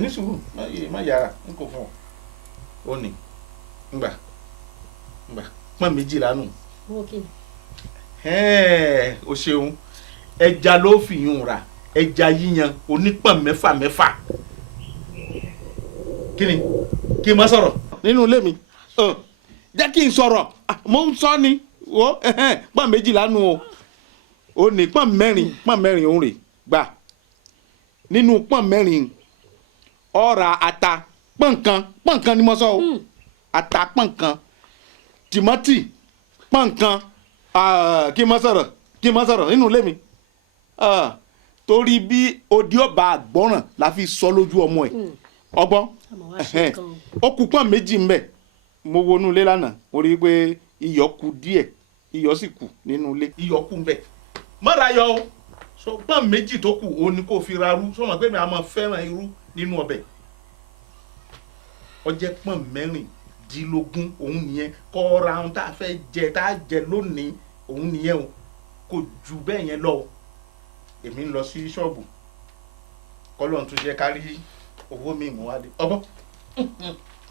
ní sùúrù má yára n kò fún ọ ó ní ngbà pọ́n méjìlá nù. o ṣeun ẹja ló fi yún ra ẹja yíyan onípọ̀n mẹ́fà kí ni kí n má sọ̀rọ̀ nínú ilé mi jẹ́ kí n sọ̀rọ̀ mo ń sọ ni pọ́n méjìlá nù o ní pọ́n mẹ́rin òun rè gbà nínú pọ́n mẹ́rin ọ̀rà ata pọ̀nkan ni mo sọ o ata pọ̀nkan tìmọ́tì pọ̀nkan kí n má sọ̀rọ̀ nínú ilé mi torí bí odi ọba àgbọ̀ràn la fi sọ lójú ọmọ ẹ̀ ọgbọ́n ó kù pọ́n méjì ń bẹ̀ mo wọnú ilé lánàá mo rí i pé iyọ̀ kù díẹ̀ iyọ̀ sì kù nínú ilé iyọ̀ kù ń bẹ̀ mọ́ra yọ o so pọ́n méjì tó kù òun ni kò fi ra rú sọ́mọ́ pé mi a máa fẹ́ràn irú nínú ọbẹ̀ ó jẹ́ pọ́n mẹ́rìndínlógún òun nìyẹn kọ́ ra ohun tá a fẹ́ jẹ tá a jẹ lónìí òun nìyẹn o kò ju bẹ́ẹ̀ yẹn lọ o èmi ń lọ sí ṣọ́ọ̀bù kọ́lọ́n tún jẹ́ ká rí owó mi mú wá dé ọgbọ́n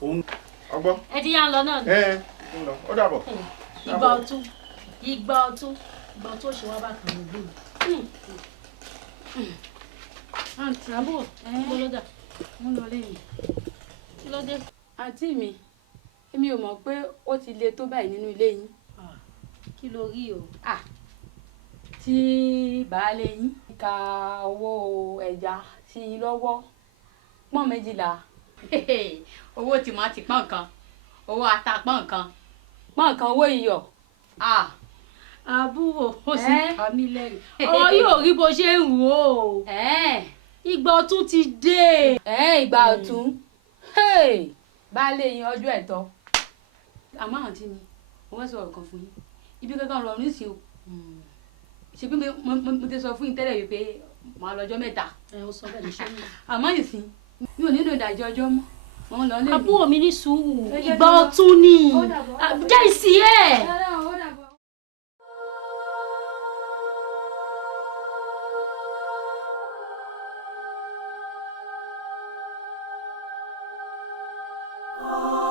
òun ọgbọ́n. ẹ ti yá ń lọ náà ni. ń lọ ó dàbọ̀. ìgbà ọ̀tún ó ṣe wá bá kan gbé mi. àǹtí àbúrò gbọ́lọ́dà ń lọ lẹ́yìn. kí ló dé. àǹtí mi èmi ò mọ̀ pé ó ti le tó báyìí nínú ilé yín. kí ló rí o. tí baálé yín ka owó ẹja sí yín lọ́wọ́ pọ́n méjìlá. owó tìmọ́tì pọ́n kan owó ata pọ́n kan. pọ́n kan owó iyọ̀. àbúrò ó sì pa mí lẹ́rìn. ọ̀rọ̀ yóò rí bó ṣe ń wò ó. ìgbà ọ̀tún ti dé. ìgbà ọ̀tún baálé yín ọjọ́ ẹ̀tọ́. àmọ́ àǹtí mi mo fẹ́ sọ̀rọ̀ kan fún yín ibi kankan rọrùn ní ìsìn o ṣebí mo ti sọ fún yín tẹ́lẹ̀ wípé màá lọ́jọ́ mẹ́ta. ó sọ bẹ́ẹ̀ ní ṣé mi. àmọ́ ìsìn mi ò nílò ìdájọ́ ọjọ́ mọ́ wọn lọ lé mi. àbúrò mi ní sùúrù ìgbà ọ̀tún ni jẹ́ ìsì ẹ̀. Oh